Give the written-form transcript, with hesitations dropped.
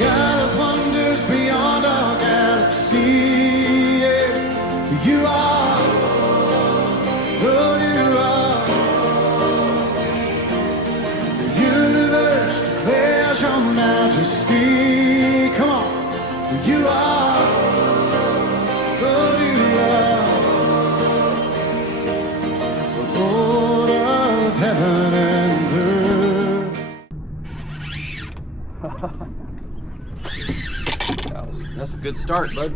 God of wonders beyond our galaxy. Yeah. You are, Lord, you are. The universe declares your majesty. Come on. You are, Lord, you are. The Lord of heaven and earth. That's a good start, bud.